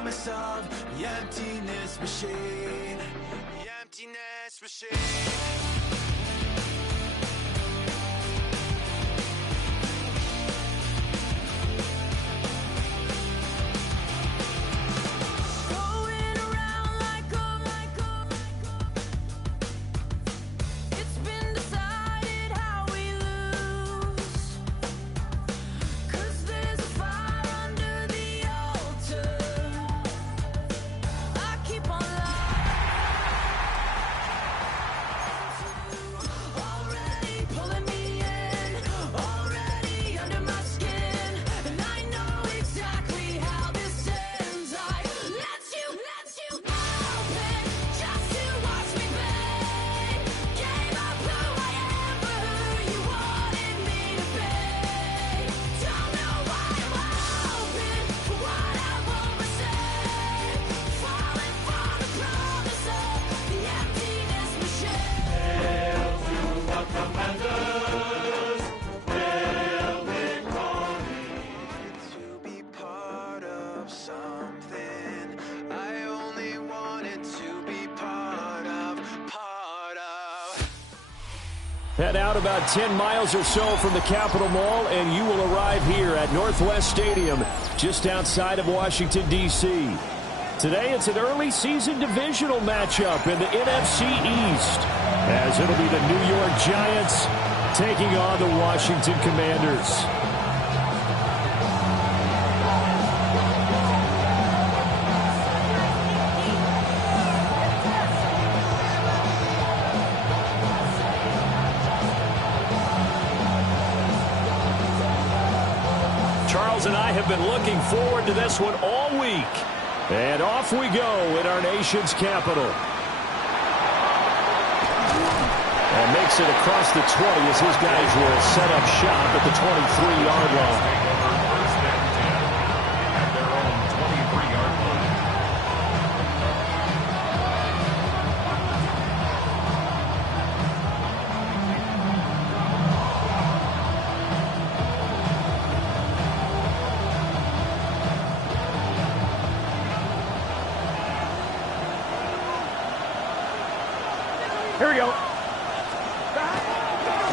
promise of the emptiness machine. The emptiness machine. Head out about 10 miles or so from the Capitol Mall, and you will arrive here at Northwest Stadium, just outside of Washington, D.C. Today, it's an early season divisional matchup in the NFC East, as it'll be the New York Giants taking on the Washington Commanders. Charles and I have been looking forward to this one all week. And off we go in our nation's capital. And makes it across the 20 as his guys will set up shop at the 23-yard line. At their own 23-yard line. Here we go.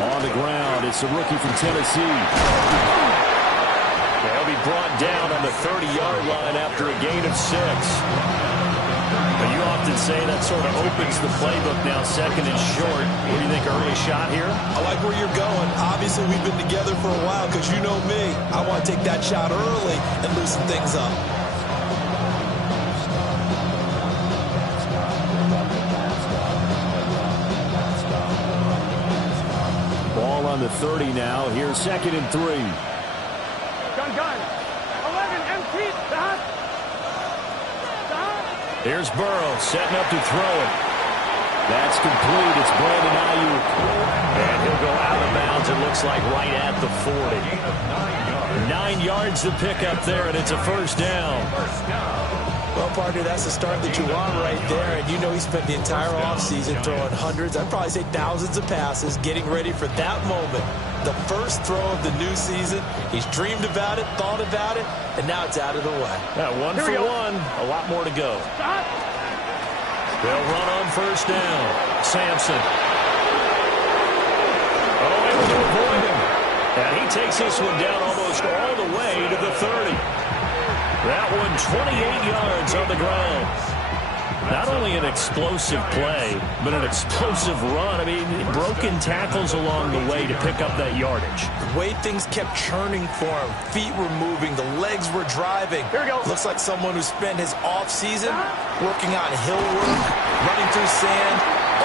On the ground, it's a rookie from Tennessee. They'll be brought down on the 30-yard line after a gain of 6. But you often say that sort of opens the playbook now, second and short. What do you think, early shot here? I like where you're going. Obviously, we've been together for a while because you know me. I want to take that shot early and loosen things up. On the 30 now. Here's 2nd and 3. Gun. 11 empty. Stop. Here's Burrow setting up to throw it. That's complete. It's Brandon Ayuk. And he'll go out of bounds, it looks like, right at the 40. 9 yards to pick up there, and it's a first down. Well, partner, that's the start that you want right there. And you know he spent the entire offseason throwing hundreds, I'd probably say thousands of passes, getting ready for that moment. The first throw of the new season. He's dreamed about it, thought about it, and now it's out of the way. Yeah, 1 for 1. A lot more to go. Stop. They'll run on first down. Sampson. Oh, able to avoid him. And he takes this one down almost all the way to the 30. That one 28 yards on the ground. Not only an explosive play, but an explosive run. I mean, broken tackles along the way to pick up that yardage. The way things kept churning for him. Feet were moving. The legs were driving. Here we go. Looks like someone who spent his offseason working on hill work, running through sand,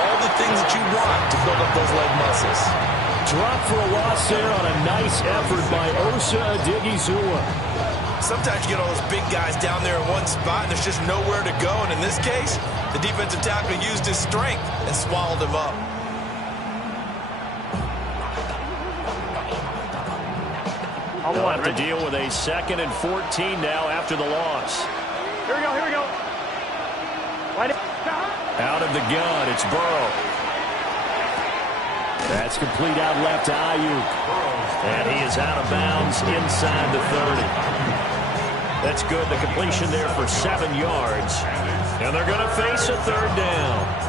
all the things that you want to build up those leg muscles. Drop for a loss there on a nice effort by Osa Odighizuwa. Sometimes you get all those big guys down there in one spot, and there's just nowhere to go. And in this case, the defensive tackle used his strength and swallowed him up. They'll have to deal with a 2nd and 14 now after the loss. Here we go. Out of the gun, it's Burrow. That's complete out left to Ayuk. And he is out of bounds inside the 30. That's good. The completion there for 7 yards. And they're going to face a third down.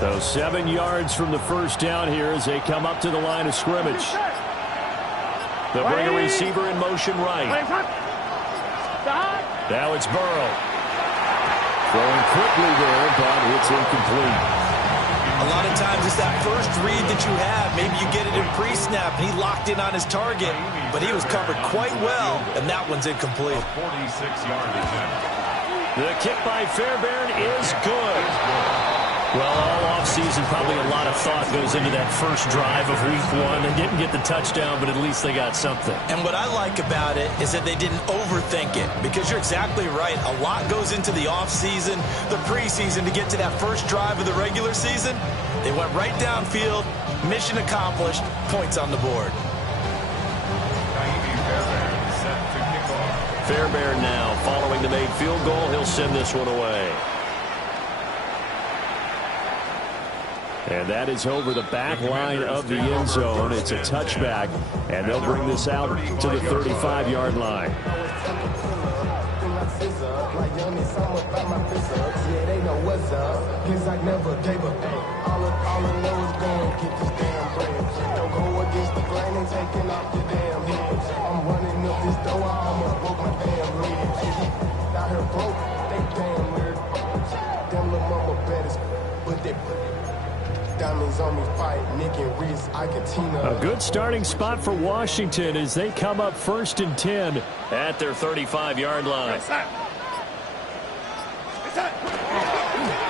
So 7 yards from the first down here as they come up to the line of scrimmage. They'll bring a receiver in motion right. Now it's Burrow. Throwing quickly there, but it's incomplete. A lot of times it's that first read that you have. Maybe you get it in pre-snap, and he locked in on his target, but he was covered quite well, and that one's incomplete. 46-yard attempt. The kick by Fairbairn is good. Well, all offseason, probably a lot of thought goes into that first drive of week 1. They didn't get the touchdown, but at least they got something. And what I like about it is that they didn't overthink it, because you're exactly right. A lot goes into the offseason, the preseason to get to that first drive of the regular season. They went right downfield, mission accomplished, points on the board. Fairbairn now, following the made field goal, he'll send this one away. And that is over the back line of the end zone. It's a touchback, and they'll bring this out to the 35-yard line. A good starting spot for Washington as they come up 1st and 10 at their 35-yard line.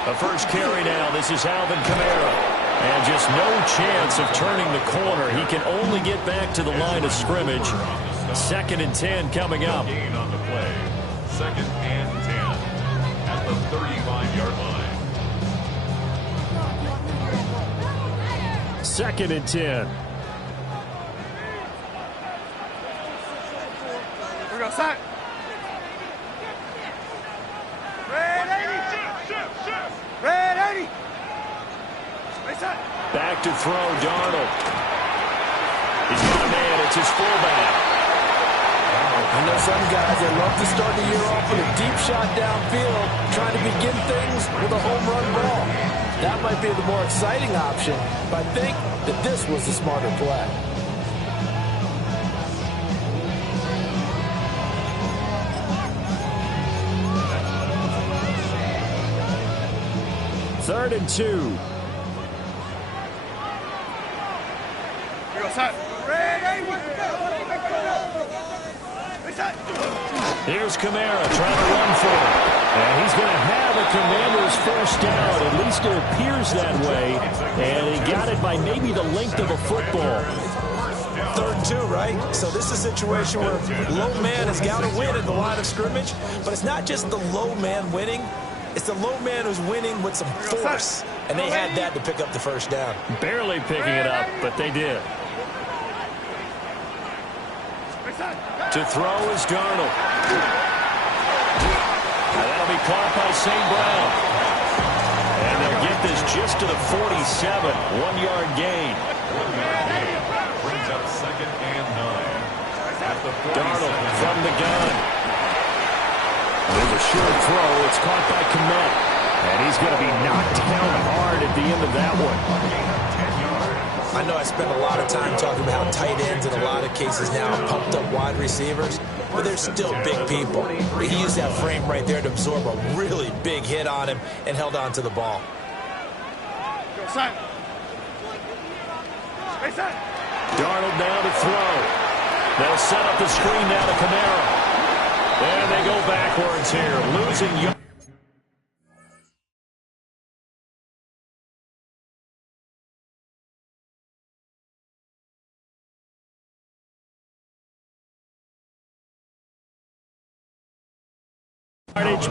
The first carry now. This is Alvin Kamara. And just no chance of turning the corner. He can only get back to the line of scrimmage. 2nd and 10 coming up. Gain on the play. 2nd and 10 at the 35-yard line. 2nd and 10. We go, sack. Red 80. Red 80. Back to throw, Darnold. He's got a man. It's his fullback. I know some guys that love to start the year off with a deep shot downfield, trying to begin things with a home run ball. That might be the more exciting option, but I think that this was the smarter play. Third and 2. Here's Kamara trying to run for it. And he's going to have a Commander's first down. At least it appears that way. And he got it by maybe the length of a football. 3rd and 2, right? So this is a situation where low man has got to win at the line of scrimmage. But it's not just the low man winning. It's the low man who's winning with some force. And they had that to pick up the first down. Barely picking it up, but they did. To throw is Darnold. And that'll be caught by St. Brown. And they'll get this just to the 47. 1-yard gain. Brings up 2nd and 9. Darnold from the gun. There's a short throw. It's caught by Kmet. And he's going to be knocked down hard at the end of that one. I know I spend a lot of time talking about how tight ends in a lot of cases now are pumped up wide receivers, but they're still big people. He used that frame right there to absorb a really big hit on him and held on to the ball. Darnold now to throw. They'll set up the screen now to Kamara. And they go backwards here, losing yards.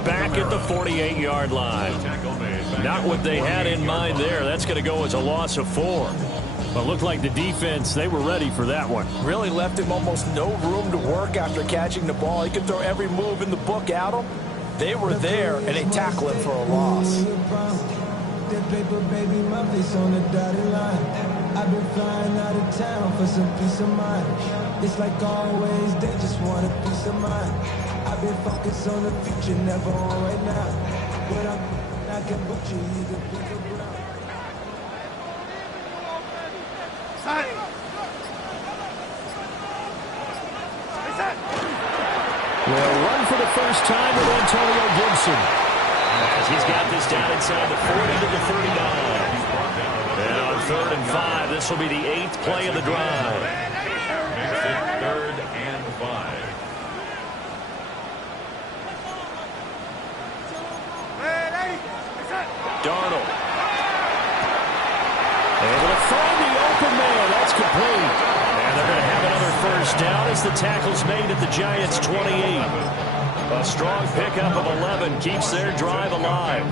Back at the 48-yard line. Not what they had in mind there. That's going to go as a loss of 4. Well, it looked like the defense, they were ready for that one. Really left him almost no room to work after catching the ball. He could throw every move in the book at him. They were there, and they tackle him for a loss. That paper, baby, my face on the dotted line. I've been flying out of town for some peace of mind. It's like always, they just want a peace of mind. I've been focused on the future, never on right now. But I can put you either big or brown. Well, run for the first time with Antonio Gibson. As he's got this down inside the 40 to the 39. And on 3rd and 5, this will be the 8th play of the drive. Makes it 3rd and 5. Darnold. Able to find the open man. That's complete. And they're going to have another first down as the tackle's made at the Giants' 28. A strong pickup of 11 keeps their drive alive.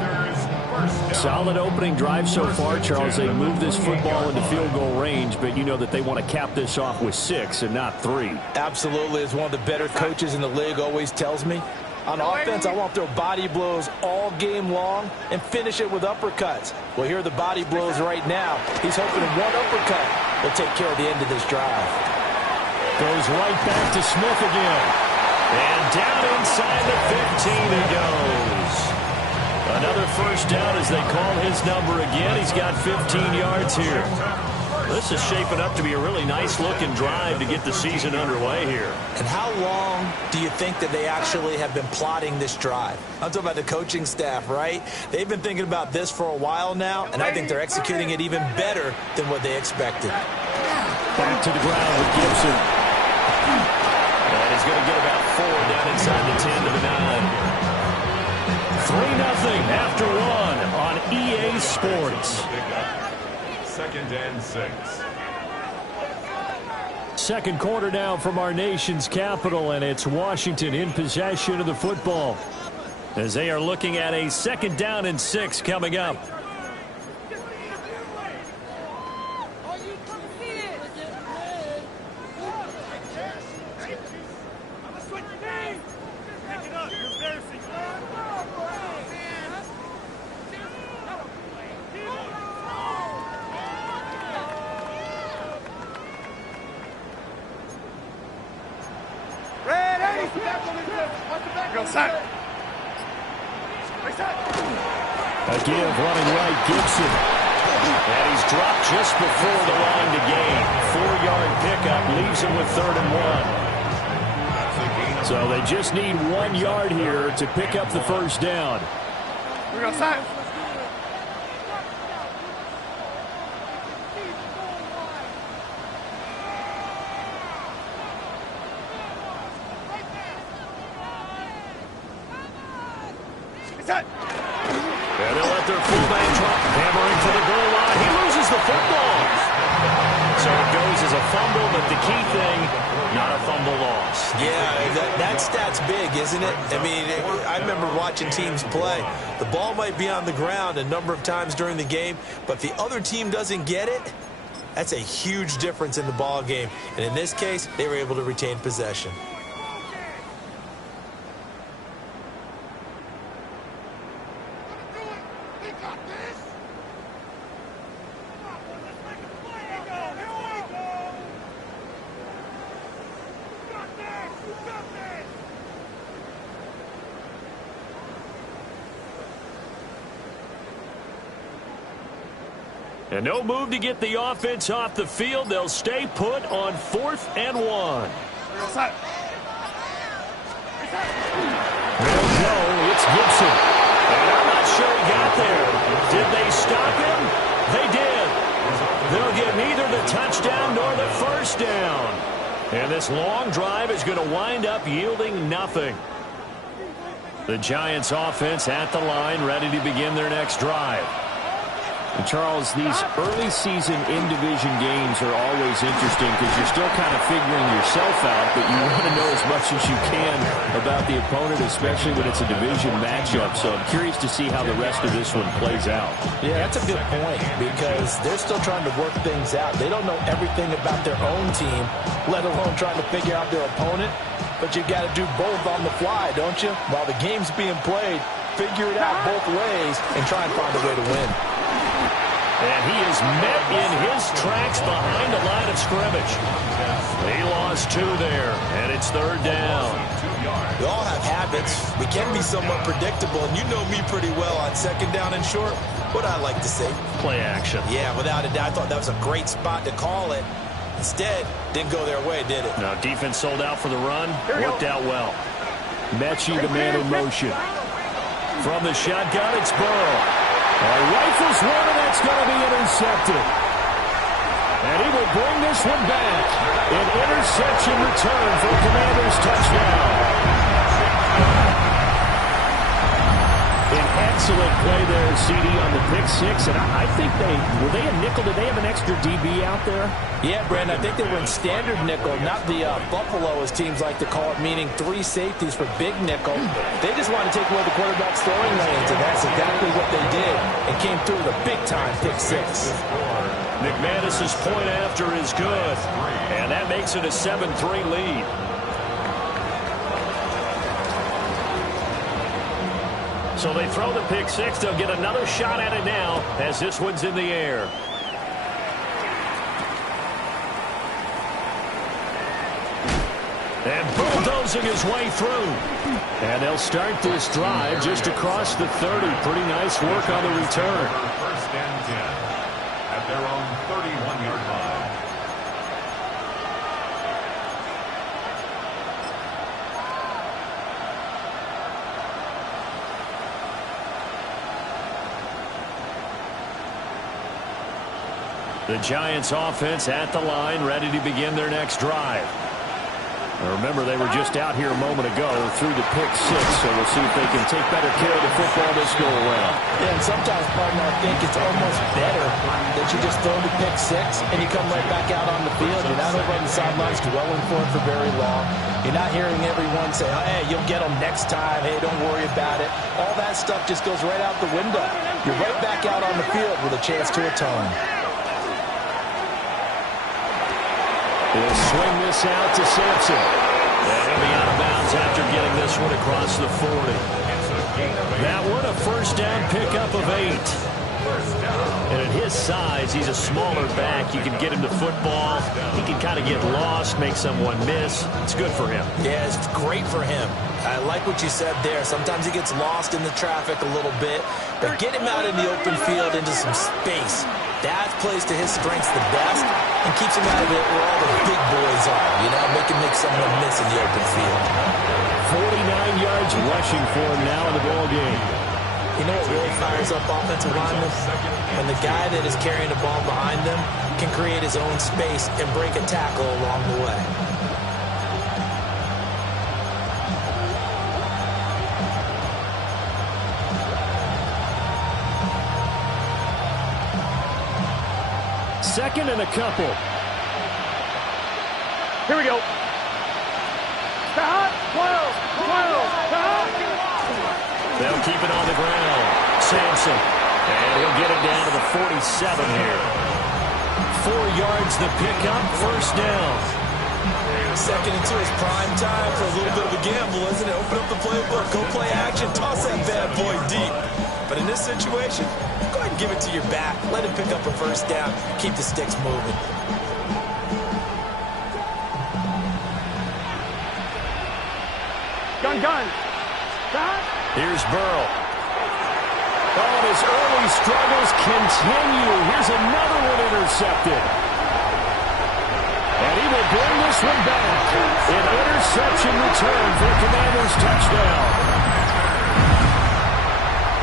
Solid opening drive so far, Charles. They moved this football into field goal range, but you know that they want to cap this off with 6 and not 3. Absolutely. As one of the better coaches in the league always tells me, on offense, I want to throw body blows all game long and finish it with uppercuts. Well, here are the body blows right now. He's hoping one uppercut will take care of the end of this drive. Goes right back to Smith again. And down inside the 15 he goes. Another first down as they call his number again. He's got 15 yards here. This is shaping up to be a really nice-looking drive to get the season underway here. And how long do you think that they actually have been plotting this drive? I'm talking about the coaching staff, right? They've been thinking about this for a while now, and I think they're executing it even better than what they expected. Back to the ground with Gibson. And he's going to get about 4 down inside the 10 to the 9. 3-0 after 1 on EA Sports. 2nd and 6. Second quarter now from our nation's capital, and it's Washington in possession of the football as they are looking at a 2nd down and 6 coming up. A give running right, Gibson. And he's dropped just before the line to gain. 4-yard pickup leaves him with 3rd and 1. So they just need 1 yard here to pick up the first down. We're going to sack. And they'll let their fullback drop, hammering for the goal line. He loses the football. So it goes as a fumble, but the key thing, not a fumble loss. Yeah, that stat's big, isn't it? I mean, I remember watching teams play. The ball might be on the ground a number of times during the game, but if the other team doesn't get it, that's a huge difference in the ball game. And in this case, they were able to retain possession. And no move to get the offense off the field. They'll stay put on 4th and 1. They'll go. It's Gibson. And I'm not sure he got there. Did they stop him? They did. They'll get neither the touchdown nor the first down. And this long drive is going to wind up yielding nothing. The Giants offense at the line, ready to begin their next drive. And Charles, these early season in-division games are always interesting because you're still kind of figuring yourself out, but you want to know as much as you can about the opponent, especially when it's a division matchup. So I'm curious to see how the rest of this one plays out. Yeah, that's a good point because they're still trying to work things out. They don't know everything about their own team, let alone trying to figure out their opponent. But you got to do both on the fly, don't you? While the game's being played, figure it out both ways and try and find a way to win. And he is met in his tracks behind the line of scrimmage. He lost 2 there, and it's 3rd down. We all have habits. We can be somewhat predictable, and you know me pretty well on 2nd down and short. What I like to say? Play action. Yeah, without a doubt. I thought that was a great spot to call it. Instead, didn't go their way, did it? No, defense sold out for the run. Worked out well. Mechie, the man in motion. From the shotgun, it's Burrow. Rifles one, and that's going to be intercepted. And he will bring this one back. An interception return for a Commanders touchdown. An excellent play there, CD, on the pick 6. And I think were they a nickel? Did they have an extra DB out there? Yeah, Brandon, I think they were in standard nickel, not the Buffalo, as teams like to call it, meaning 3 safeties for big nickel. They just wanted to take away the quarterback's throwing lanes, and that's exactly what they did. And came through with a big-time pick 6. McManus's point after is good, and that makes it a 7-3 lead. So they throw the pick 6. They'll get another shot at it now as this one's in the air. And bulldozing his way through. And they'll start this drive just across the 30. Pretty nice work on the return. 1st and 10 at their own 31-yard line. The Giants offense at the line, ready to begin their next drive. Remember, they were just out here a moment ago through the pick 6, so we'll see if they can take better care of the football this go around. Yeah, and sometimes, partner, I think it's almost better that you just throw the pick 6 and you come right back out on the field. You're not over on the sidelines dwelling for it for very long. You're not hearing everyone say, oh, hey, you'll get them next time. Hey, don't worry about it. All that stuff just goes right out the window. You're right back out on the field with a chance to atone. He'll swing this out to Sampson. And he'll be out of bounds after getting this one across the 40. That one a 1st down pickup of 8. And at his size, he's a smaller back. You can get him to football. He can kind of get lost, make someone miss. It's good for him. Yeah, it's great for him. I like what you said there. Sometimes he gets lost in the traffic a little bit. But get him out in the open field into some space. That plays to his strengths the best and keeps him out of it where all the big boys are. You know, make him make someone miss in the open field. 49 yards rushing for him now in the ball game. You know what really fires up offensive linemen? When the guy that is carrying the ball behind them can create his own space and break a tackle along the way. Second and a couple. Here we go. 12. They'll keep it on the ground. Sampson. And he'll get it down to the 47 here. 4 yards the pickup, 1st down. 2nd and 2 is prime time for a little bit of a gamble, isn't it? Open up the playbook, go play action, toss that bad boy deep. But in this situation, go ahead and give it to your back. Let him pick up a 1st down. Keep the sticks moving. Gun. Here's Burrow. Oh, his early struggles continue. Here's another one intercepted. And he will bring this one back. An interception return for a Commanders touchdown.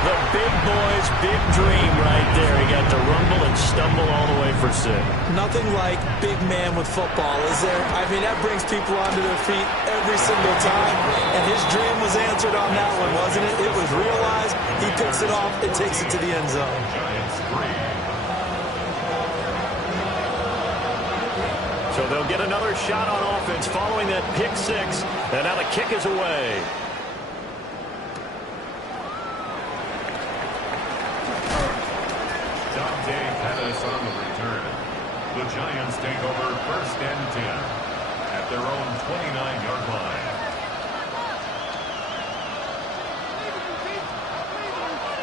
The big boy's big dream right there. He got to rumble and stumble all the way for 6. Nothing like big man with football, is there? I mean, that brings people onto their feet every single time. And his dream was answered on that one, wasn't it? It was realized. He picked picks it off and takes it to the end zone. Giants 3. So they'll get another shot on offense following that pick six. And now the kick is away. Dante Pettis on the return. The Giants take over 1st and 10 at their own 29-yard line.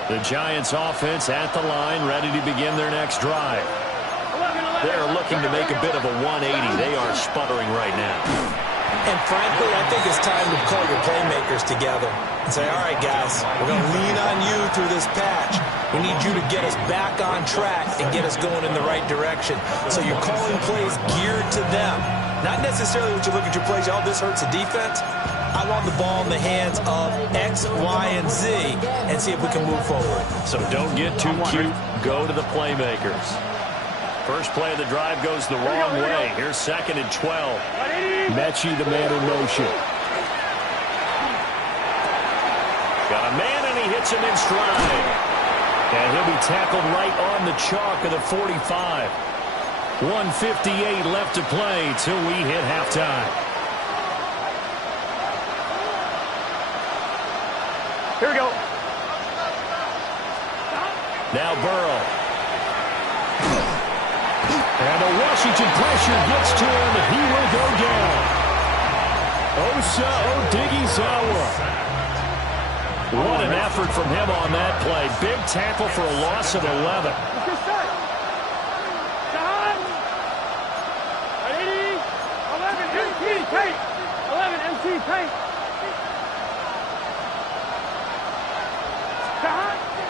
The Giants offense at the line, ready to begin their next drive. They're looking to make a bit of a 180. They are sputtering right now. And frankly, I think it's time to call your playmakers together and say, all right, guys, we're going to lean on you through this patch. We need you to get us back on track and get us going in the right direction. So you're calling plays geared to them. Not necessarily what you look at your plays, oh, this hurts the defense. I want the ball in the hands of X, Y, and Z and see if we can move forward. So don't get too cute. Go to the playmakers. First play of the drive goes the wrong way. Here's 2nd and 12. Mechie, the man in motion. Got a man, and he hits him in stride. And he'll be tackled right on the chalk of the 45. 1:58 left to play till we hit halftime. Here we go. Now Burrow. And the Washington pressure gets to him. He will go down. Osa Odighizuwa. What an effort from him on that play. Big tackle for a loss of 11.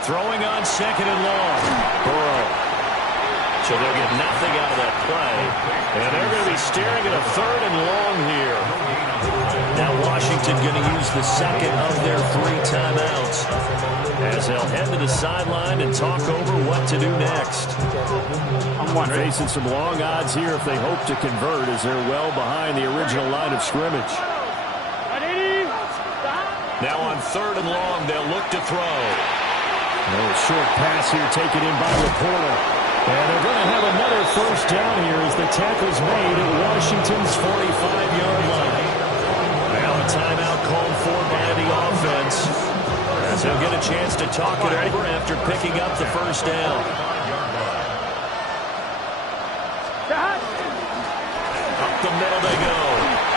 Throwing on 2nd and long. Burrow. So they'll get nothing out of that play. And they're going to be staring at a 3rd and long here. Now Washington going to use the 2nd of their 3 timeouts as they'll head to the sideline and talk over what to do next. Facing some long odds here if they hope to convert as they're well behind the original line of scrimmage. Now on 3rd and long, they'll look to throw. A short pass here taken in by Laporta. And they're going to have another first down here as the tackle's made at Washington's 45-yard line. Now a timeout called for by the offense as they'll get a chance to talk it over after picking up the first down. Up the middle they go.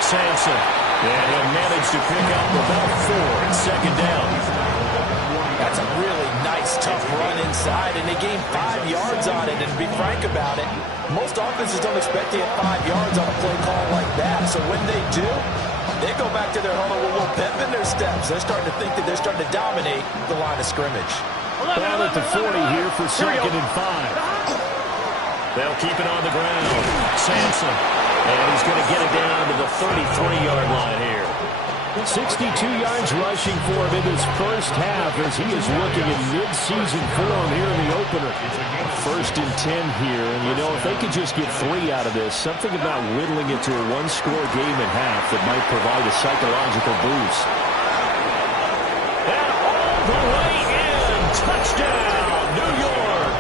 Sampson. And he'll manage to pick up about 4 and 2nd down. That's a really nice, tough run inside, and they gained 5 yards on it. And to be frank about it, most offenses don't expect to get 5 yards on a play call like that. So when they do, they go back to their huddle with a little pep in their steps. They're starting to think that they're starting to dominate the line of scrimmage. Ball at the 40 here for 2nd and 5. They'll keep it on the ground. Sampson. And he's going to get it down to the 33-yard line here. 62 yards rushing for him in his first half as he is looking in mid-season form here in the opener. 1st and 10 here, and you know, if they could just get 3 out of this, something about whittling it to a 1-score game at half that might provide a psychological boost. And all the way in, touchdown, New York!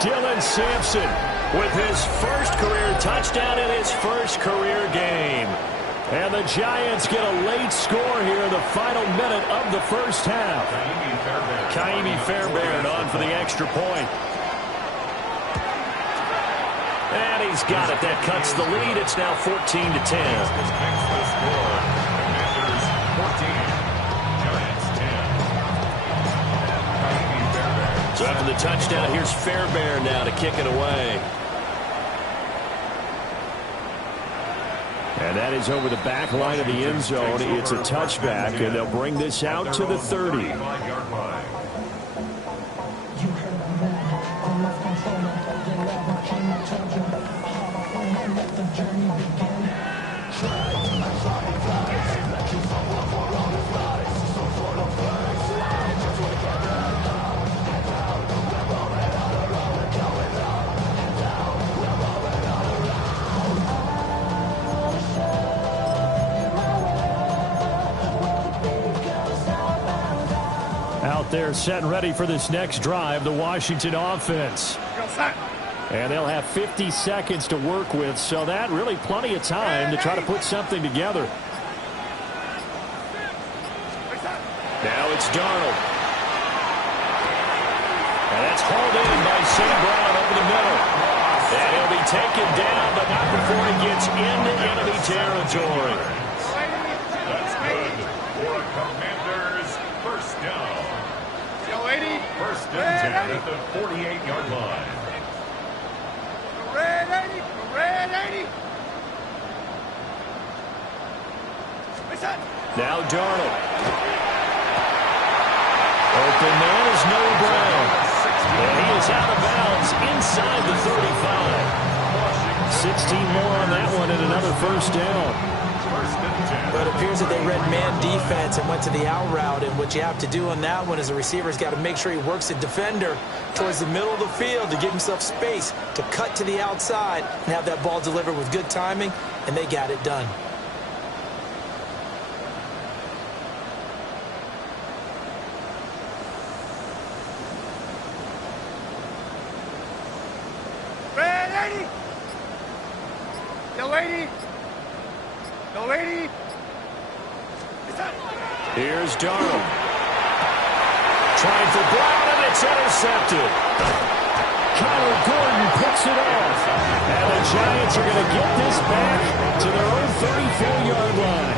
Dylan Sampson with his first career touchdown in his first career game. And the Giants get a late score here in the final minute of the first half. Kaimi Fairbairn on for the extra point. And he's got it. That cuts the lead. It's now 14-10. So after the touchdown, here's Fairbairn now to kick it away. And that is over the back line of the end zone. It's a touchback, and they'll bring this out to the 30. out there setting ready for this next drive, the Washington offense. And they'll have 50 seconds to work with, so that really plenty of time to try to put something together. Now it's Darnold. And that's hauled in by St. Brown over the middle. And he'll be taken down, but not before he gets into enemy territory. That's good for a Commanders first down. First and 10 at the 48-yard line. Red 80. Red 80. Now Darnold. Open man is Noah Brown. And he is out of bounds inside the 35. 16 more on that one and another first down. But it appears that they read man defense and went to the out route. And what you have to do on that one is the receiver's got to make sure he works the defender towards the middle of the field to give himself space to cut to the outside and have that ball delivered with good timing, and they got it done. Red 80. Yellow 80. Yellow 80. Here's Darnold. Trying for Brown, and it's intercepted. Connor Gordon picks it off. And the Giants are going to get this back to their own 34-yard line.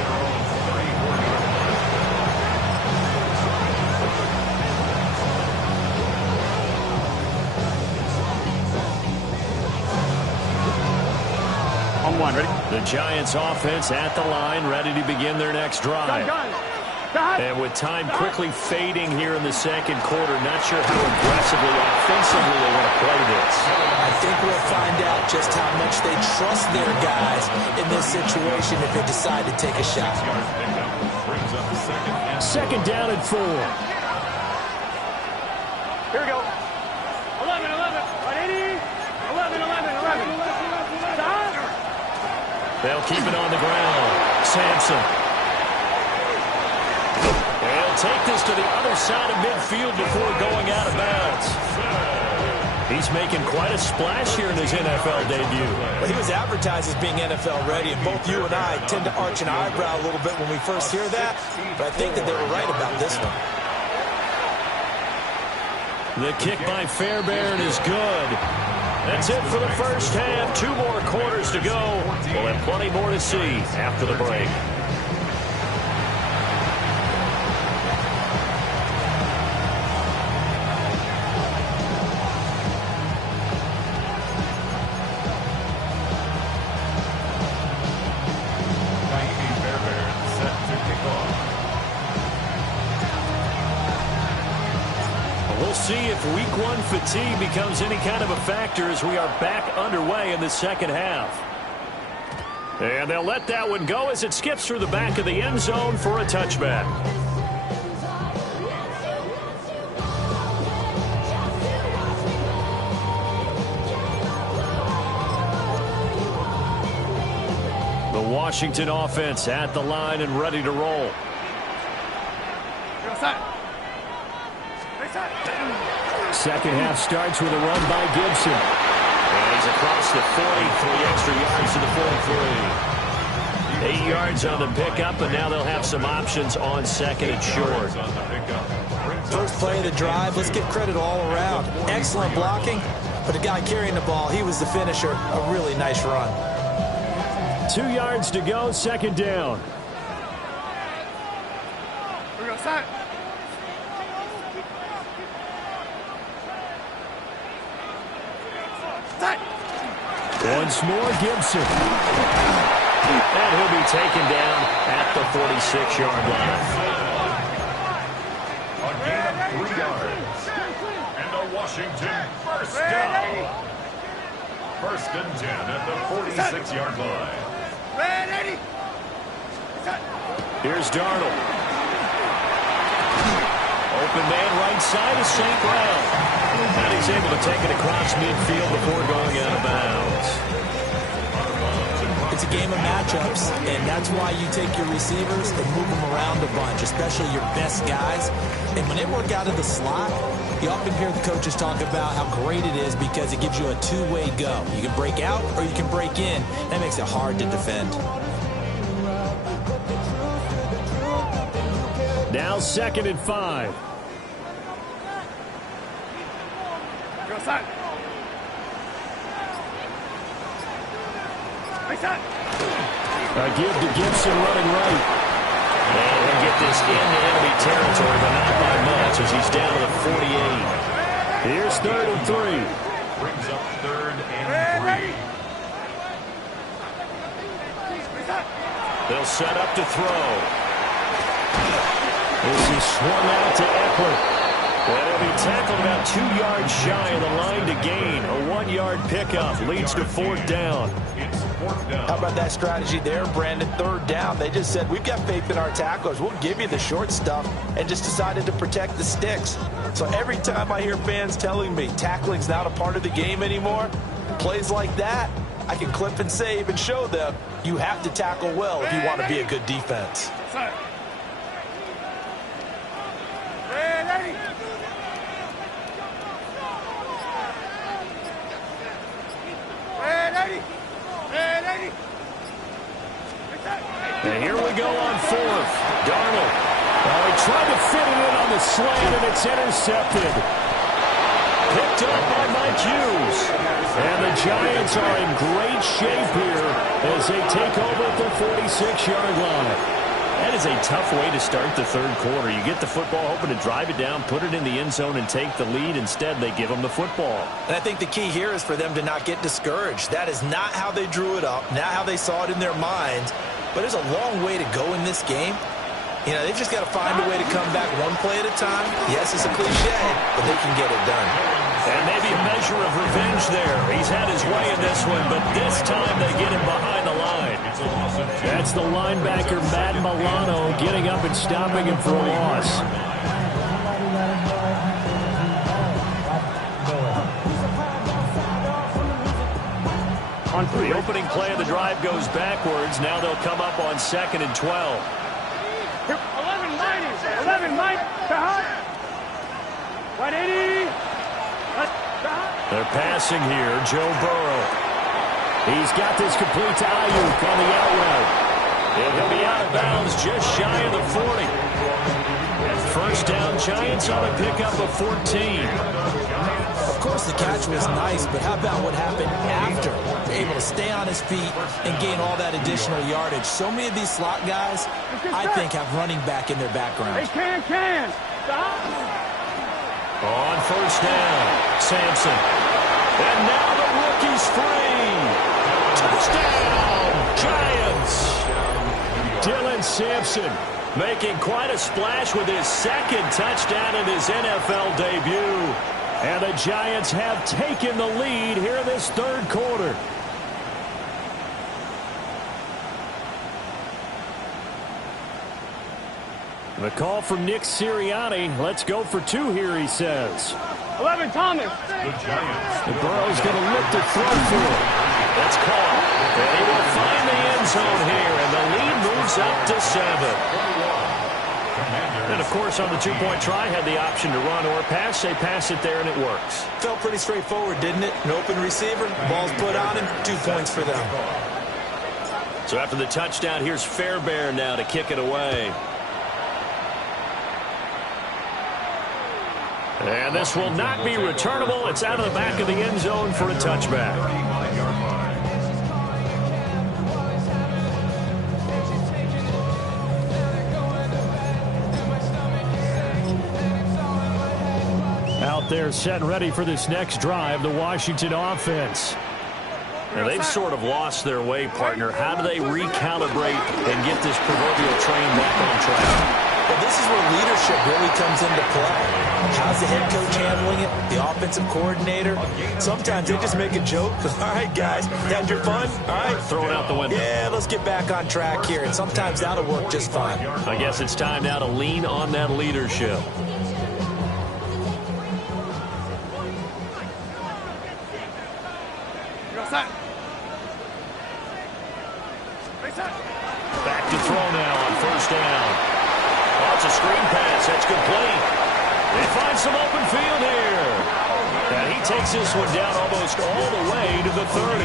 On one, ready? The Giants offense at the line, ready to begin their next drive. And with time quickly fading here in the second quarter, not sure how aggressively, offensively they want to play this. I think we'll find out just how much they trust their guys in this situation if they decide to take a shot. Second down and 4. Here we go. 11, 11. 80. 11, 11, 11. They'll keep it on the ground. Sampson. They'll take this to the other side of midfield before going out of bounds. He's making quite a splash here in his NFL debut. Well, he was advertised as being NFL ready, and both you and I tend to arch an eyebrow a little bit when we first hear that, but I think that they were right about this one. The kick by Fairbairn is good. That's it for the first half. 2 more quarters to go. We'll have plenty more to see after the break. We'll see if week 1 fatigue becomes any kind of a factor as we are back underway in the second half. And they'll let that one go as it skips through the back of the end zone for a touchback. The Washington offense at the line and ready to roll. Second half starts with a run by Gibson. And he's across the 40, 3 extra yards to the 43. 8 yards on the pickup, and now they'll have some options on second and short. First play of the drive, let's give credit all around. Excellent blocking, but the guy carrying the ball, he was the finisher. A really nice run. 2 yards to go, second down. We're going to set. Once more, Gibson. And he'll be taken down at the 46-yard line. A gain of 3 yards. And a Washington first down. First and 10 at the 46-yard line. Red 80. Here's Darnold. Open man right side is St. Brown. And he's able to take it across midfield before going out of bounds. The it's a game of matchups, and that's why you take your receivers and move them around a bunch, especially your best guys. And when they work out of the slot, you often hear the coaches talk about how great it is because it gives you a two-way go. You can break out or you can break in. That makes it hard to defend. Now 2nd and 5. Go side. A give to Gibson running right. And he'll get this into enemy territory, but not by much as he's down to the 48. Here's 3rd and 3. Brings up 3rd and 3. They'll set up to throw. This is swung out to Eckler. And he'll be tackled about 2 yards shy of the line to gain. A 1-yard pickup leads to 4th down. It's 4th down. How about that strategy there, Brandon? 3rd down. They just said, we've got faith in our tacklers. We'll give you the short stuff, and just decided to protect the sticks. So every time I hear fans telling me tackling's not a part of the game anymore, plays like that, I can clip and save and show them you have to tackle well if you want to be a good defense. And here we go on 4th. Darnold. He tried to fit it in on the slant, and it's intercepted. Picked up by Mike Hughes. And the Giants are in great shape here as they take over at the 46-yard line. That is a tough way to start the 3rd quarter. You get the football, hoping to drive it down, put it in the end zone, and take the lead. Instead, they give them the football. And I think the key here is for them to not get discouraged. That is not how they drew it up, not how they saw it in their minds. But there's a long way to go in this game. You know, they've just got to find a way to come back one play at a time. Yes, it's a cliche, but they can get it done. And maybe a measure of revenge there. He's had his way in this one, but this time they get him behind the line. That's the linebacker, Matt Milano, getting up and stopping him for a loss. The opening play of the drive goes backwards. Now they'll come up on 2nd and 12. 11, Mike. Right 80. They're passing here. Joe Burrow. He's got this complete to Ayuk on the out route. And he'll be out of bounds just shy of the 40. First down, Giants on a pickup of 14. Of course, the catch was nice, but how about what happened after? Able to stay on his feet and gain all that additional yardage. So many of these slot guys, I think, have running back in their background. They can. Stop. On first down, Sampson. And now the rookie's free. Touchdown, Giants. Dylan Sampson Making quite a splash with his 2nd touchdown in his NFL debut. And the Giants have taken the lead here in this 3rd quarter. The call from Nick Sirianni. Let's go for 2 here, he says. 11, Thomas. The Giants. The Burrow's going to look to throw for it. That's caught. And he will find the end zone here, and the lead moves up to 7. And, of course, on the 2-point try, had the option to run or pass. They pass it there, and it works. Felt pretty straightforward, didn't it? An open receiver, ball's put on him, 2 points for them. So after the touchdown, here's Fairbairn now to kick it away. And this will not be returnable. It's out of the back of the end zone for a touchback. 35-yard line. Out there set and ready for this next drive, the Washington offense. Now they've sort of lost their way, partner. How do they recalibrate and get this proverbial train back on track? Well, this is where leadership really comes into play. How's the head coach handling it? The offensive coordinator? Sometimes they just make a joke. All right, guys, had your fun? All right. Throw it out the window. Yeah, let's get back on track here. And sometimes that'll work just fine. I guess it's time now to lean on that leadership. throw now on first down. Oh, it's a screen pass. That's complete. They find some open field here. And he takes this one down almost all the way to the 30.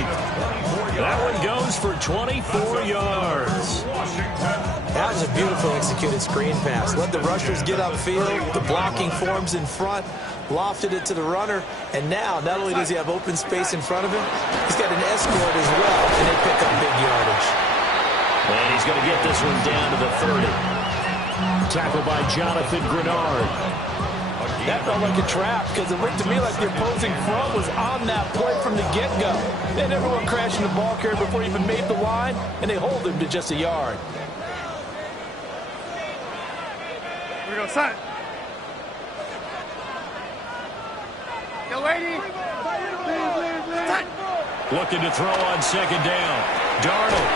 That one goes for 24 yards. That was a beautifully executed screen pass. Let the rushers get upfield. The blocking forms in front. Lofted it to the runner. And now, not only does he have open space in front of him, he's got an escort as well. And they pick up big yardage. And he's going to get this one down to the 30. Tackled by Jonathan Grenard. That felt like a trap because it looked to me like the opposing front was on that play from the get-go. They had everyone crashing the ball carrier before he even made the line, and they hold him to just a yard. Here we go, son. Yo, lady. Looking to throw on second down. Darnold.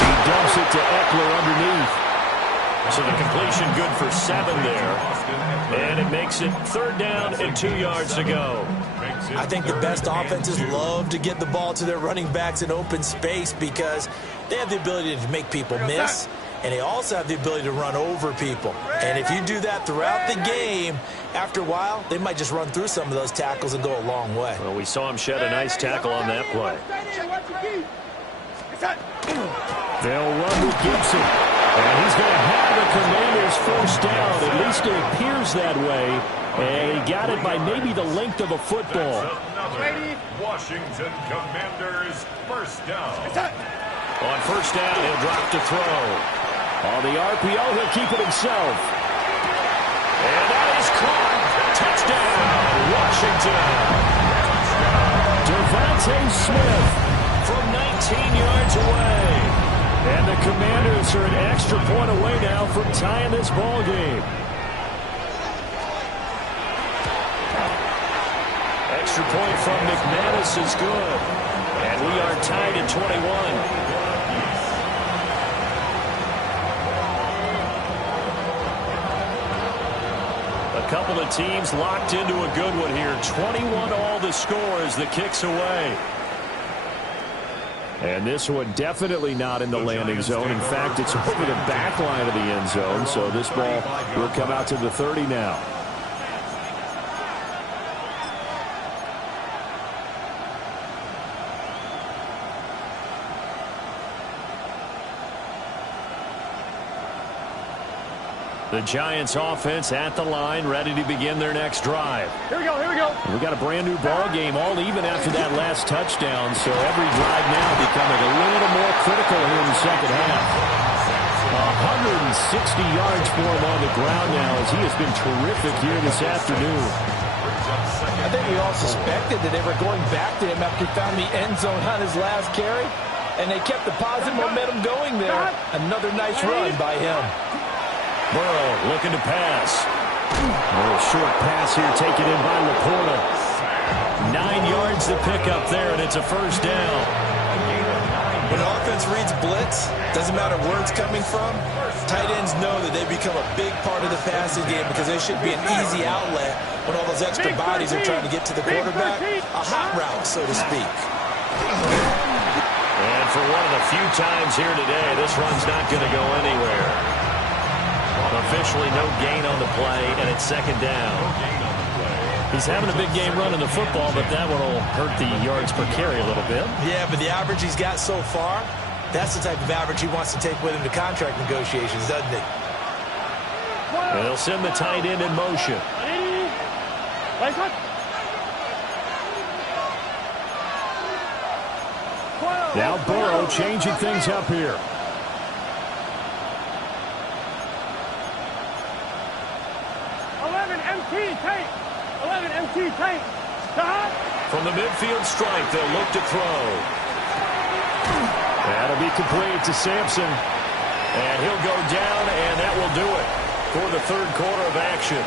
He dumps it to Eckler underneath. So the completion good for 7 there. And it makes it 3rd down and 2 yards to go. I think the best offenses love to get the ball to their running backs in open space because they have the ability to make people miss, and they also have the ability to run over people. And if you do that throughout the game, after a while, they might just run through some of those tackles and go a long way. Well, we saw him shed a nice tackle on that play. They'll run with Gibson. And he's going to have the Commanders first down. At least it appears that way. And he got it by maybe the length of a football. Washington Commanders first down. On first down, he'll drop to throw. On the RPO, he'll keep it himself. And that is caught. Touchdown, Washington. Devontae Smith from 19 yards away. And the Commanders are an extra point away now from tying this ball game. Extra point from McManus is good. And we are tied at 21. A couple of teams locked into a good one here. 21 all the score as the kick's away. And this one definitely not in the landing zone. In fact, it's over the back line of the end zone. So this ball will come out to the 30 now. The Giants offense at the line, ready to begin their next drive. Here we go, here we go. We got a brand new ball game, all even after that last touchdown. So every drive now becoming a little more critical here in the second half. 160 yards for him on the ground now as he has been terrific here this afternoon. I think we all suspected that they were going back to him after he found the end zone on his last carry, and they kept the positive momentum going there. Another nice run by him. Burrow looking to pass. A little short pass here taken in by Laporta. 9 yards to pick up there, and it's a first down. When offense reads blitz, doesn't matter where it's coming from, tight ends know that they become a big part of the passing game because they should be an easy outlet when all those extra bodies are trying to get to the quarterback. A hot route, so to speak. And for one of the few times here today, this run's not going to go anywhere. Officially no gain on the play, and it's second down. He's having a big game running the football, but that one will hurt the yards per carry a little bit. Yeah, but the average he's got so far, that's the type of average he wants to take with him to contract negotiations, doesn't he? And they'll send the tight end in motion. Now Burrow changing things up here. 11 MT tape. 11 MT tape. From the midfield strike, they'll look to throw. That'll be complete to Sampson. And he'll go down, and that will do it for the third quarter of action.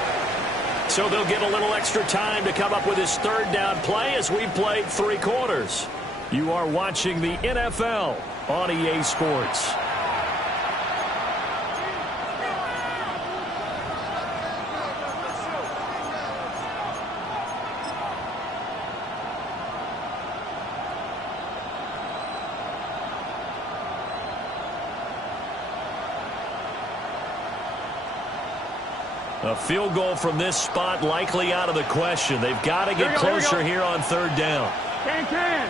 So they'll get a little extra time to come up with his third down play as we've played 3 quarters. You are watching the NFL on EA Sports. A field goal from this spot likely out of the question. They've got to get closer here on third down. Can.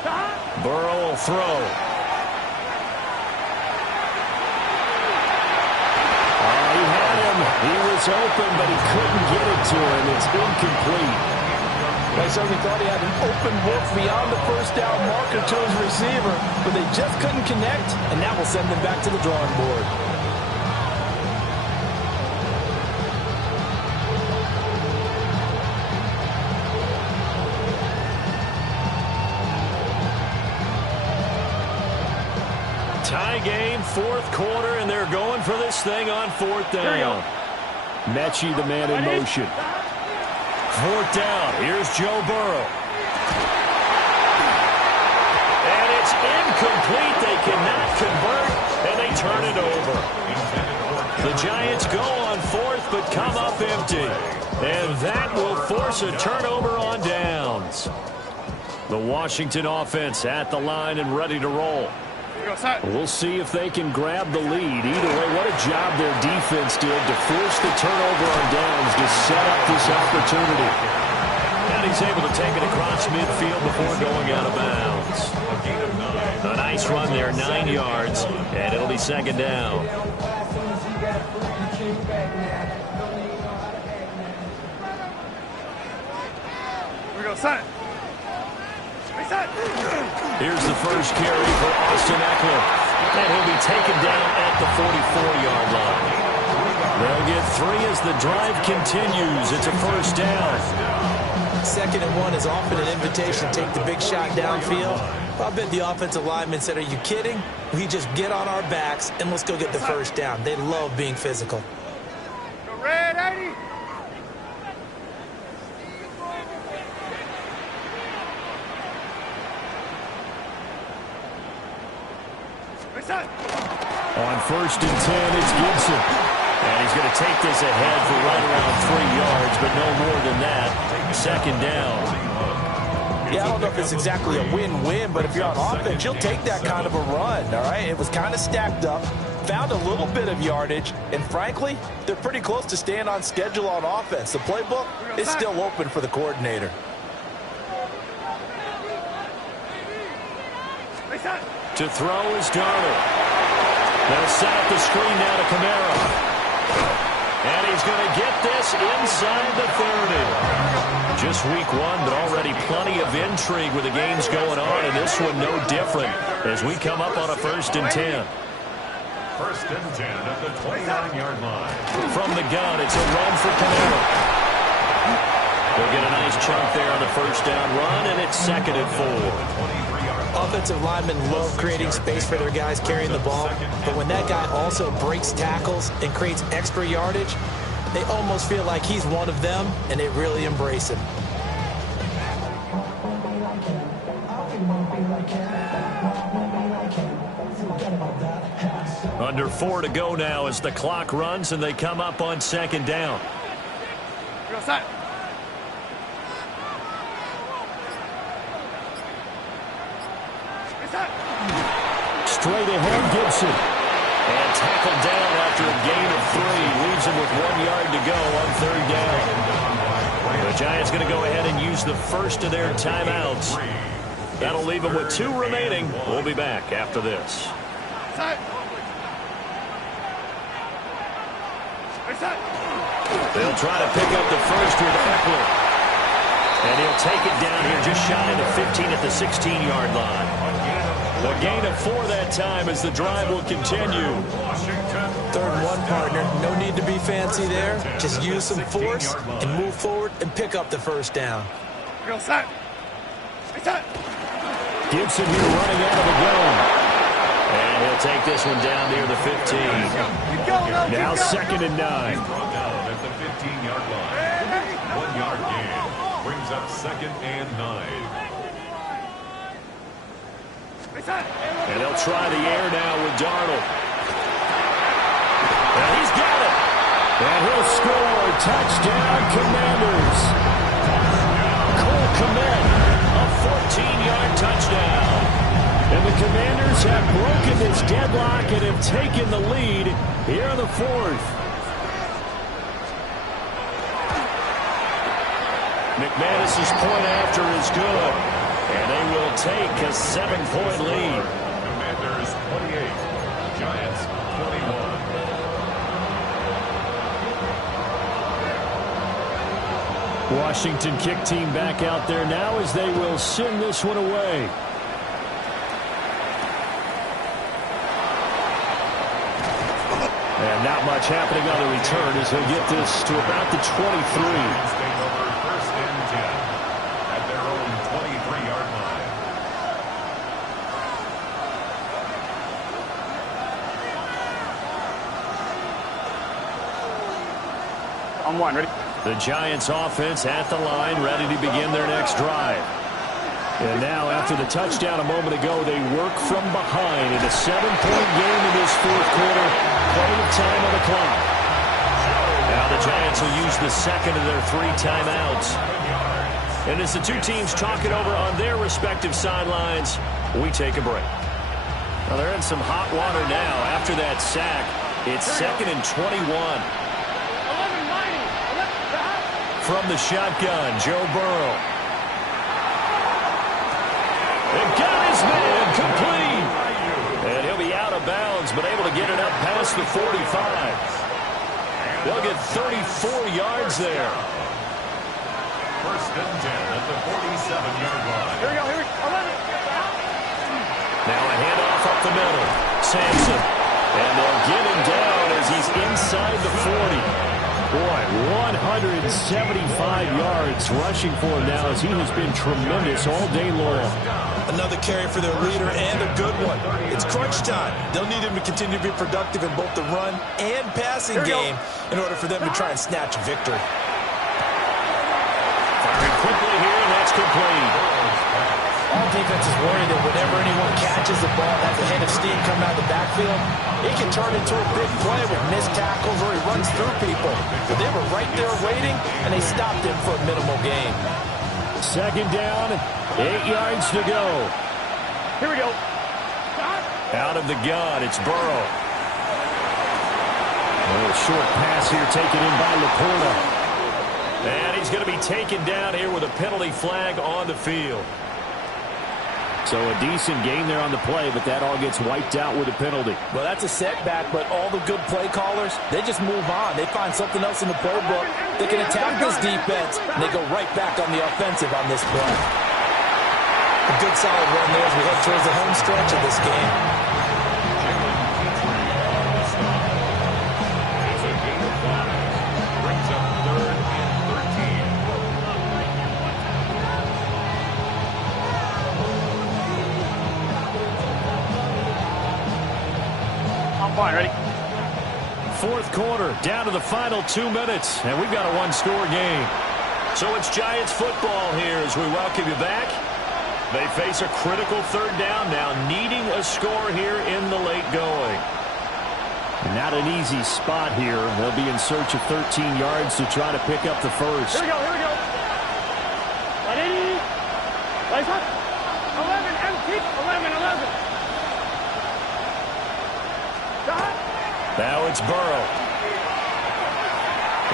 Stop. Burrow will throw. He had him. He was open, but he couldn't get it to him. It's incomplete. They certainly thought he had an open look beyond the first down marker to his receiver, but they just couldn't connect, and that will send them back to the drawing board. Tie game, fourth quarter, and they're going for this thing on fourth down. Mechie, the man in motion. Fourth down. Here's Joe Burrow. And it's incomplete. They cannot convert, and they turn it over. The Giants go on fourth, but come up empty. And that will force a turnover on downs. The Washington offense at the line and ready to roll. We'll see if they can grab the lead. Either way, what a job their defense did to force the turnover on downs to set up this opportunity. And he's able to take it across midfield before going out of bounds. A nice run there, 9 yards, and it'll be second down. We go, son. Here's the first carry for Austin Eckler. And he'll be taken down at the 44-yard line. They'll get 3 as the drive continues. It's a first down. 2nd and 1 is often an invitation to take the big shot downfield. I bet the offensive lineman said, are you kidding? We just get on our backs and let's go get the first down. They love being physical. Go red, 80. On 1st and 10, it's Gibson. And he's going to take this ahead for right around 3 yards, but no more than that. Second down. Yeah, I don't know if it's exactly a win-win, but if you're on offense, you'll take that kind of a run, all right? It was kind of stacked up, found a little bit of yardage, and frankly, they're pretty close to staying on schedule on offense. The playbook is still open for the coordinator. To throw is Darnold. They'll set up the screen now to Kamara. And he's going to get this inside the 30. Just week 1, but already plenty of intrigue with the games going on, and this one no different as we come up on a 1st and 10. 1st and 10 at the 29-yard line. From the gun, it's a run for Kamara. They'll get a nice chunk there on the first down run, and it's 2nd and 4. Offensive linemen love creating space for their guys carrying the ball, but when that guy also breaks tackles and creates extra yardage, they almost feel like he's one of them, and they really embrace him. Under 4 to go now as the clock runs, and they come up on 2nd down. Straight ahead, Gibson. And tackled down after a gain of 3. Leaves him with 1 yard to go on 3rd down. The Giants going to go ahead and use the first of their timeouts. That'll leave them with 2 remaining. We'll be back after this. They'll try to pick up the first with Eckler. And he'll take it down here just shy of the 15 at the 16-yard line. A gain of 4 that time as the drive will continue. 3rd and 1, partner. No need to be fancy there. Just use some force and move forward and pick up the first down. Gibson here running out of the gun. And he'll take this one down near the 15. Now 2nd and 9. Brought down at the 15-yard line. 1 yard gain brings up 2nd and 9. And they'll try the air now with Darnold. And he's got it. And he'll score. Touchdown, Commanders. Cole Kmet, a 14-yard touchdown. And the Commanders have broken this deadlock and have taken the lead here in the 4th. McManus's point after is good. And they will take a 7-point lead. Commanders 28, Giants 21. Washington kick team back out there now as they will send this one away. And not much happening on the return as he'll get this to about the 23. Take over first and 10 at their own 23-yard line. On one, ready? The Giants offense at the line, ready to begin their next drive. And now, after the touchdown a moment ago, they work from behind in a 7-point game in this fourth quarter. Plenty of time on the clock. Now the Giants will use the second of their 3 timeouts. And as the two teams talk it over on their respective sidelines, we take a break. Well, they're in some hot water now after that sack. It's 2nd and 21. From the shotgun, Joe Burrow. And got his man complete. And he'll be out of bounds, but able to get it up past the 45. They'll get 34 yards there. First and 10 at the 47-yard line. Here we go, here we go. 11. Now a handoff up the middle. Sampson. And they'll get him down as he's inside the 40. Boy, 175 yards rushing for him now as he has been tremendous all day long. Another carry for their leader and a good one. It's crunch time. They'll need him to continue to be productive in both the run and passing game in order for them to try and snatch a victory. Firing quickly here, and that's complete. All defenses worry that whenever anyone catches the ball, has a head of steam come out of the backfield, it can turn into a big play with missed tackles or he runs through people. But they were right there waiting, and they stopped him for a minimal gain. Second down, 8 yards to go. Here we go. Out of the gun, it's Burrow. A little short pass here taken in by Laporta. And he's going to be taken down here with a penalty flag on the field. So a decent gain there on the play, but that all gets wiped out with a penalty. Well, that's a setback, but all the good play callers, they just move on. They find something else in the playbook. They can attack this defense, and they go right back on the offensive on this play. A good solid run there as we head towards the home stretch of this game. It's a gain of 5. Brings up 3rd and 13. Fine, ready? Fourth quarter, down to the final 2 minutes, and we've got a one-score game. So it's Giants football here as we welcome you back. They face a critical third down now, needing a score here in the late going. Not an easy spot here. They'll be in search of 13 yards to try to pick up the first. Here we go, here we go. 180. Lights up. 11, empty. 11, 11. Now it's Burrow.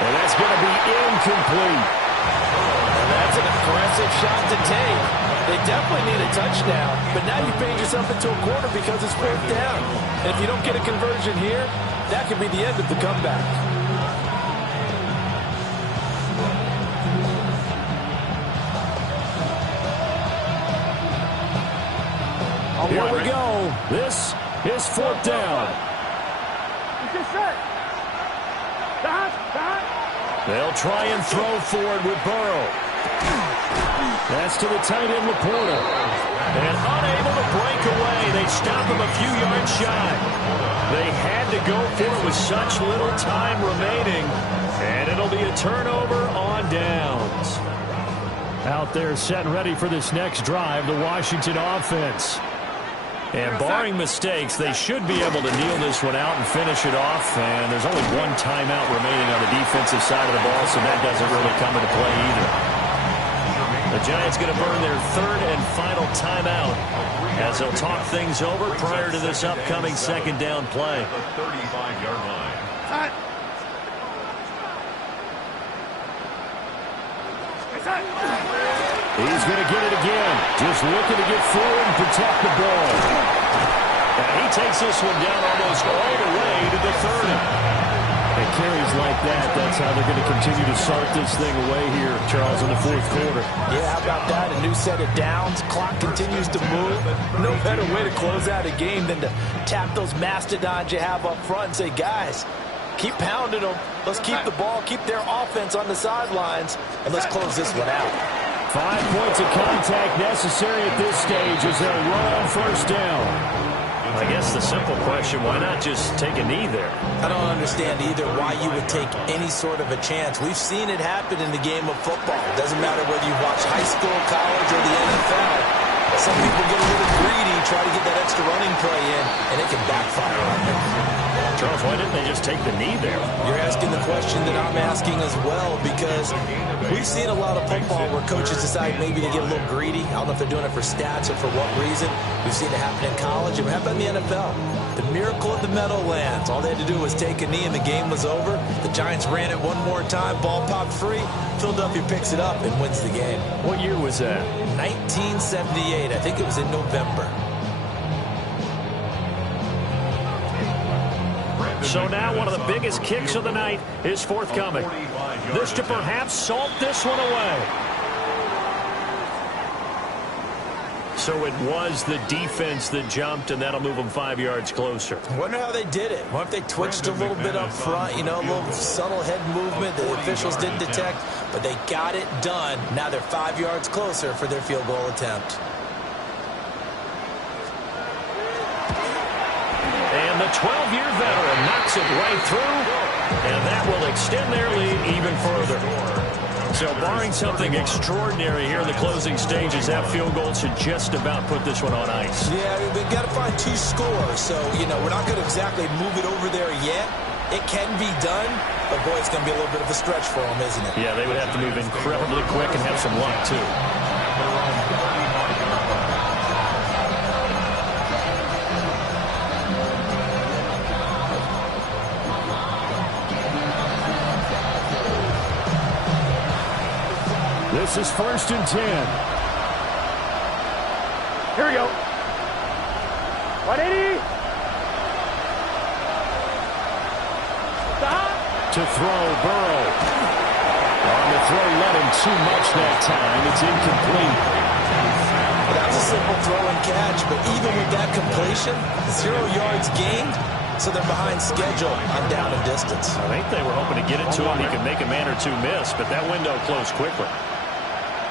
And that's going to be incomplete. And that's an aggressive shot to take. They definitely need a touchdown, but now you paid yourself into a quarter because it's 4th down. And if you don't get a conversion here, that could be the end of the comeback. Here we go. This is 4th down. They'll try and throw forward with Burrow. That's to the tight end, Laporta. And unable to break away. They stop him a few yards shy. They had to go for it with such little time remaining. And it'll be a turnover on downs. Out there set and ready for this next drive, the Washington offense. And barring mistakes, they should be able to kneel this one out and finish it off. And there's only one timeout remaining on the defensive side of the ball, so that doesn't really come into play either. The Giants going to burn their 3rd and final timeout as they'll talk things over prior to this upcoming 2nd down play. The 35-yard line. He's going to get it again. Just looking to get forward and protect the ball. And he takes this one down almost all the way to the 30. And carries like that, that's how they're going to continue to start this thing away here, Charles, in the fourth quarter. Yeah, how about that? A new set of downs. Clock continues to move. No better way to close out a game than to tap those mastodons you have up front and say, guys, keep pounding them. Let's keep the ball, keep their offense on the sidelines, and let's close this one out. 5 points of contact necessary at this stage as they'll run on first down. I guess the simple question, why not just take a knee there? I don't understand either why you would take any sort of a chance. We've seen it happen in the game of football. It doesn't matter whether you watch high school, college, or the NFL. Some people get a little greedy, try to get that extra running play in, and it can backfire on them. Charles, why didn't they just take the knee there? You're asking the question that I'm asking as well, because we've seen a lot of football where coaches decide maybe to get a little greedy. I don't know if they're doing it for stats or for what reason. We've seen it happen in college, and it happened in the NFL. The miracle of the Meadowlands. All they had to do was take a knee, and the game was over. The Giants ran it one more time. Ball popped free. Philadelphia picks it up and wins the game. What year was that? 1978. I think it was in November. So now one of the biggest kicks of the night is forthcoming. This to perhaps salt this one away. So it was the defense that jumped, and that'll move them 5 yards closer. I wonder how they did it. I wonder if they twitched a little bit up front, you know, a little subtle head movement the officials didn't detect, but they got it done. Now they're 5 yards closer for their field goal attempt. And the 12-year veteran knocks it right through, and that will extend their lead even further. So barring something extraordinary here in the closing stages, that field goal should just about put this one on ice. Yeah, we've got to find 2 scores, so, you know, we're not going to exactly move it over there yet. It can be done, but, boy, it's going to be a little bit of a stretch for them, isn't it? Yeah, they would have to move incredibly quick and have some luck, too. This is 1st and 10. Here we go. 180. Stop. To throw, Burrow. On the throw, let him too much that time. It's incomplete. Well, that was a simple throw and catch, but even with that completion, 0 yards gained, so they're behind schedule on down and distance. I think they were hoping to get it to him. He could make a man or two miss, but that window closed quickly.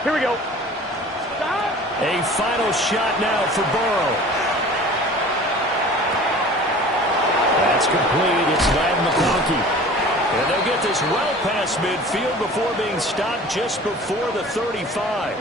Here we go. A final shot now for Burrow. That's complete. It's Madden McConkey. And they'll get this well past midfield before being stopped just before the 35.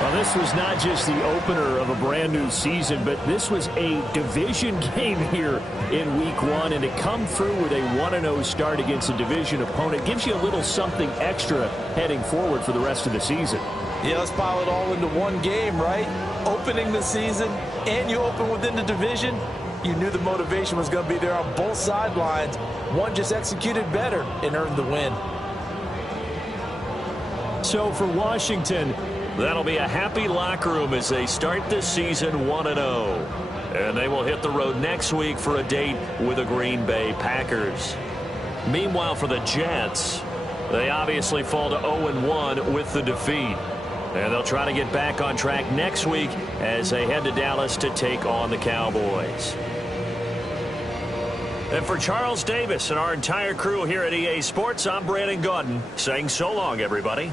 Well, this was not just the opener of a brand new season, but this was a division game here in week 1. And to come through with a 1-0 start against a division opponent gives you a little something extra heading forward for the rest of the season. Yeah, let's pile it all into one game, right? Opening the season, and you open within the division. You knew the motivation was going to be there on both sidelines. One just executed better and earned the win. So for Washington, that'll be a happy locker room as they start this season 1-0. And they will hit the road next week for a date with the Green Bay Packers. Meanwhile, for the Jets, they obviously fall to 0-1 with the defeat. And they'll try to get back on track next week as they head to Dallas to take on the Cowboys. And for Charles Davis and our entire crew here at EA Sports, I'm Brandon Gaudin saying so long, everybody.